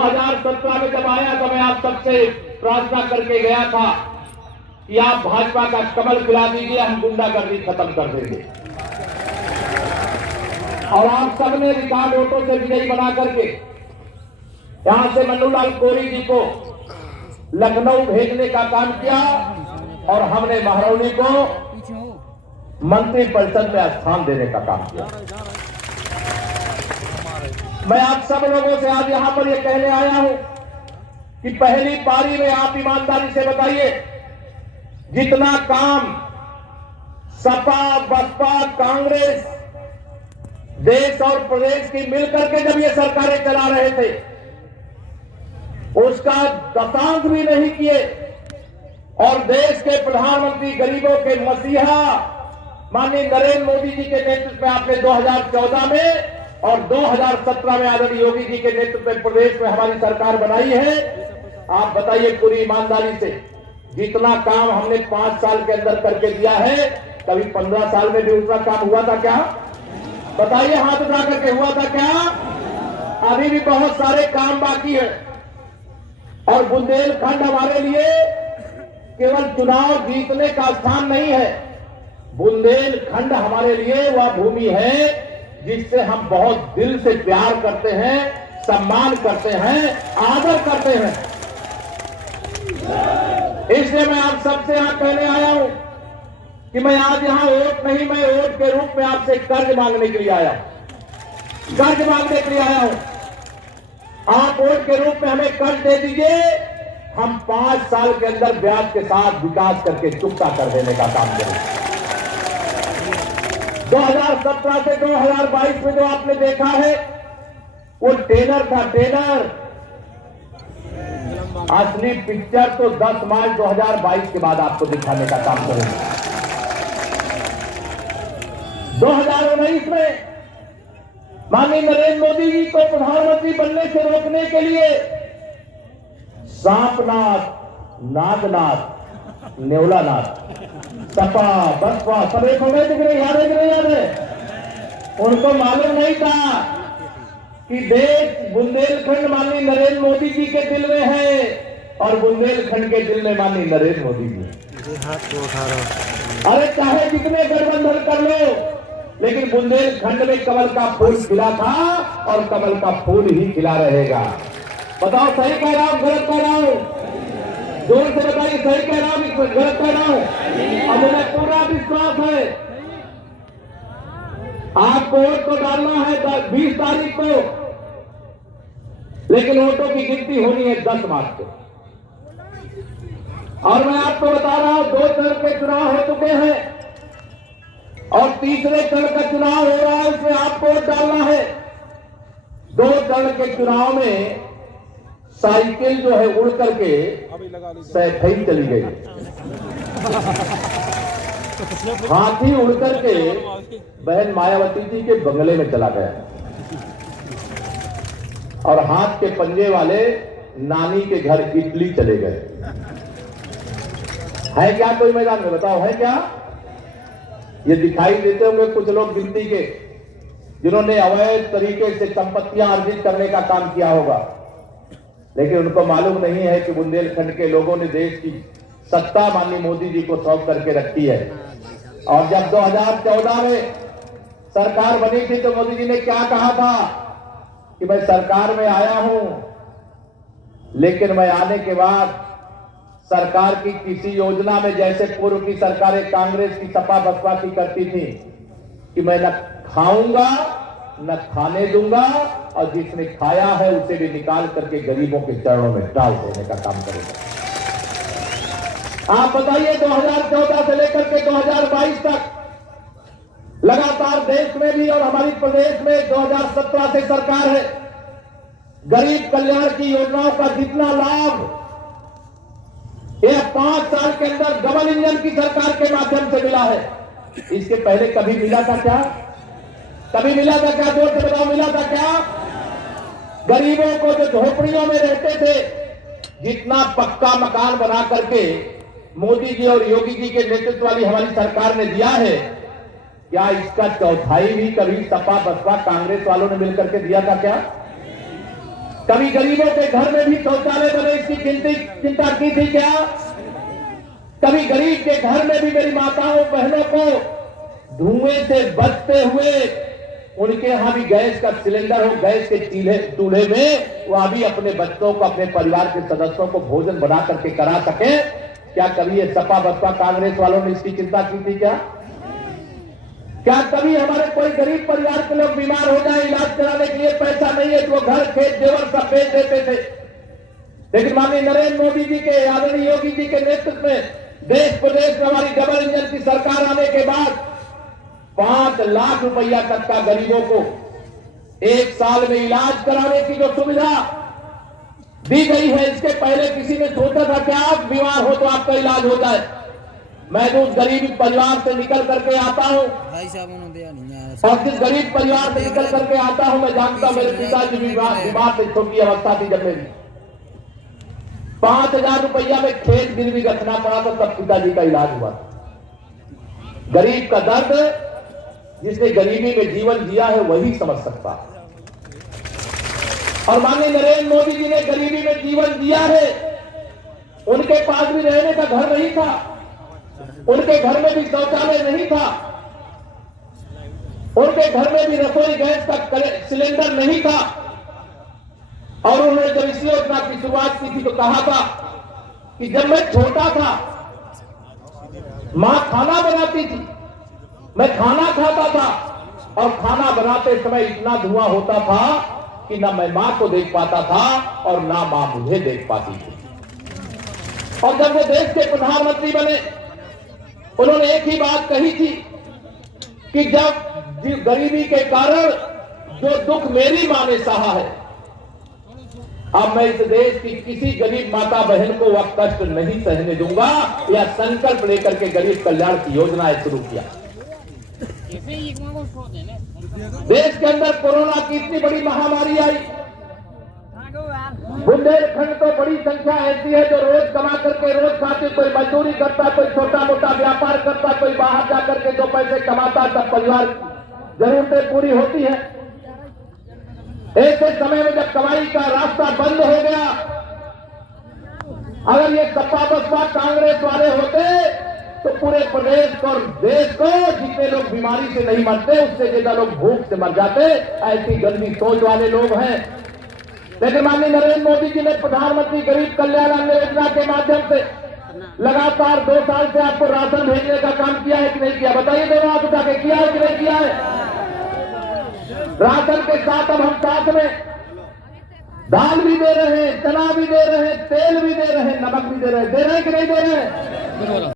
2017 में जब आया तो मैं आप सबसे प्रार्थना करके गया था कि आप भाजपा का कमल खिला दीजिए, हम गुंडागर्दी खत्म कर देंगे। और आप सबने रिकॉर्ड वोटों से विजयी बना करके यहां से मन्नूलाल कोरी जी को लखनऊ भेजने का काम किया और हमने महरौनी को मंत्री परिषद में स्थान देने का काम किया। मैं आप सब लोगों से आज यहां पर यह कहने आया हूं कि पहली पारी में आप ईमानदारी से बताइए, जितना काम सपा बसपा कांग्रेस देश और प्रदेश की मिलकर के जब ये सरकारें चला रहे थे उसका दशांश भी नहीं किए, और देश के प्रधानमंत्री गरीबों के मसीहा माननीय नरेंद्र मोदी जी के नेतृत्व में आपने 2014 में और 2017 में आदरणीय योगी जी के नेतृत्व में प्रदेश में हमारी सरकार बनाई है। आप बताइए पूरी ईमानदारी से, जितना काम हमने 5 साल के अंदर करके दिया है, कभी 15 साल में भी उतना काम हुआ था क्या? बताइए, हाथ उठा करके हुआ था क्या? अभी भी बहुत सारे काम बाकी है। और बुंदेलखंड हमारे लिए केवल चुनाव जीतने का स्थान नहीं है, बुंदेलखंड हमारे लिए वह भूमि है जिससे हम बहुत दिल से प्यार करते हैं, सम्मान करते हैं, आदर करते हैं। इसलिए मैं आप सबसे यहां कहने आया हूं कि मैं आज यहां वोट नहीं, मैं वोट के रूप में आपसे कर्ज मांगने के लिए आया, कर्ज मांगने के लिए आया हूं। आप वोट के रूप में हमें कर्ज दे दीजिए, हम 5 साल के अंदर ब्याज के साथ विकास करके चुकता कर देने का काम करेंगे। 2017 से 2022 में जो आपने देखा है वो टेनर था, टेनर। असली पिक्चर तो 10 मार्च 2022 के बाद आपको दिखाने का काम करेंगे। 2019 में माननीय नरेंद्र मोदी जी को प्रधानमंत्री बनने से रोकने के लिए सांपनाथ, नागनाथ, नेवलानाथ, सपा बसपा सब एक हो गए, दिख रहे, याद है कि नहीं याद है? उनको मालूम नहीं था कि देश बुंदेलखंड माननीय नरेंद्र मोदी जी के दिल में है और बुंदेलखंड के दिल में माननीय नरेंद्र मोदी जी। अरे चाहे जितने गठबंधन कर लो, लेकिन बुंदेलखंड में कमल का फूल खिला था और कमल का फूल ही खिला रहेगा। बताओ, सही कह रहा हूं गलत कह रहा हूं? जोर से बताइए, सही कह रहा हूं गलत कह रहा हूं? अब मुझे पूरा विश्वास है आपको वोट को डालना है 20 तारीख को, लेकिन वोटों की गिनती होनी है 10 मार्च को। और मैं आपको बता रहा हूं 2 चरण के चुनाव हो चुके हैं और तीसरे चरण का चुनाव हो रहा है, उसमें आपको वोट डालना है। 2 चरण के चुनाव में साइकिल जो है उड़ करके सैफई चली गई, हाथी उड़ करके बहन मायावती जी के बंगले में चला गया और हाथ के पंजे वाले नानी के घर इटली चले गए। है क्या कोई मैदान में? बताओ, है क्या? ये दिखाई देते होंगे कुछ लोग गिनती के, जिन्होंने अवैध तरीके से संपत्तियां अर्जित करने का काम किया होगा, लेकिन उनको मालूम नहीं है कि बुंदेलखंड के लोगों ने देश की सत्ता माननीय मोदी जी को सौंप करके रखी है। और जब 2014 में सरकार बनी थी तो मोदी जी ने क्या कहा था कि मैं सरकार में आया हूं, लेकिन मैं आने के बाद सरकार की किसी योजना में, जैसे पूर्व की सरकारें कांग्रेस की सपा बसपा की करती थी, कि मैं न खाऊंगा न खाने दूंगा, और जिसने खाया है उसे भी निकाल करके गरीबों के चरणों में डाल देने का काम करेगा। आप बताइए, 2014 से लेकर के 2022 तक लगातार देश में भी और हमारी प्रदेश में 2017 से सरकार है, गरीब कल्याण की योजनाओं का जितना लाभ यह 5 साल के अंदर डबल इंजन की सरकार के माध्यम से मिला है, इसके पहले कभी मिला था क्या? कभी मिला था क्या? जोर से बताओ, मिला था क्या? गरीबों को जो झोपड़ियों में रहते थे, जितना पक्का मकान बना करके मोदी जी और योगी जी के नेतृत्व वाली हमारी सरकार ने दिया है, क्या इसका चौथाई भी कभी सपा बसपा कांग्रेस वालों ने मिलकर के दिया था क्या? कभी गरीबों के घर में भी शौचालय बने इसकी चिंता की थी क्या? कभी गरीब के घर में भी मेरी माताओं बहनों को धुएं से बचते हुए उनके यहां भी गैस का सिलेंडर हो, गैस के चूल्हे में वो अभी अपने बच्चों को, अपने परिवार के सदस्यों को भोजन बना करके करा सके? क्या कभी ये सपा बसपा कांग्रेस वालों ने इसकी चिंता की थी क्या? क्या कभी हमारे कोई गरीब परिवार के लोग बीमार हो जाए, इलाज कराने के लिए पैसा नहीं है तो वो घर खेत जेवर सब बेच देते थे? लेकिन माननीय नरेंद्र मोदी जी के, आदरणीय योगी जी के नेतृत्व में देश प्रदेश में हमारी डबल इंजन की सरकार आने के बाद 5 लाख रुपया तक का गरीबों को एक साल में इलाज कराने की जो सुविधा दी गई है, इसके पहले किसी ने सोचा था क्या आप बीमार हो तो आपका इलाज हो जाए? मैं जो उस गरीब परिवार से निकल करके आता हूं और जिस गरीब परिवार से निकल करके आता हूं, मैं जानता हूं मेरे पिताजी बीमार से छोटी अवस्था थी जब मेरी 5,000 रुपया में खेत गिरवी रखना पड़ा था, तब पिताजी का इलाज हुआ। गरीब का दर्द जिसने गरीबी में जीवन जिया है वही समझ सकता है। और माननीय नरेंद्र मोदी जी ने गरीबी में जीवन जिया है। उनके पास भी रहने का घर नहीं था, उनके घर में भी शौचालय नहीं था, उनके घर में भी रसोई गैस का सिलेंडर नहीं था। और उन्होंने जब इस योजना की शुरुआत की थी तो कहा था कि जब मैं छोटा था मां खाना बनाती थी, मैं खाना खाता था और खाना बनाते समय इतना धुआं होता था कि ना मैं मां को देख पाता था और ना मां मुझे देख पाती थी। और जब वो देश के प्रधानमंत्री बने, उन्होंने एक ही बात कही थी कि जब गरीबी के कारण जो दुख मेरी मां ने सहा है, अब मैं इस देश की किसी गरीब माता बहन को वह कष्ट नहीं सहने दूंगा। यह संकल्प लेकर के गरीब कल्याण की योजना शुरू किया। देश के अंदर कोरोना की इतनी बड़ी महामारी आई, बुंदेलखंड तो बड़ी संख्या ऐसी है जो रोज कमा करके रोज खाते, कोई मजदूरी करता, कोई छोटा मोटा व्यापार करता, कोई बाहर जाकर के 2 पैसे कमाता, तब परिवार जरूरतें पूरी होती है। ऐसे समय में जब कमाई का रास्ता बंद हो गया, अगर ये सपा बसपा कांग्रेस वाले होते तो पूरे प्रदेश और देश को जितने लोग बीमारी से नहीं मरते उससे ज्यादा लोग भूख से मर जाते। ऐसी गंदी सोच वाले लोग हैं। लेकिन माननीय नरेंद्र मोदी जी ने प्रधानमंत्री गरीब कल्याण अन्न योजना के माध्यम से लगातार 2 साल से आपको राशन भेजने का काम किया है कि नहीं किया? बताइए, दोनों हाथ उठा के किया है कि नहीं किया है? राशन के साथ अब हम साथ में दाल भी दे रहे हैं, चना भी दे रहे हैं, तेल भी दे रहे हैं, नमक भी दे रहे हैं कि नहीं दे रहे हैं?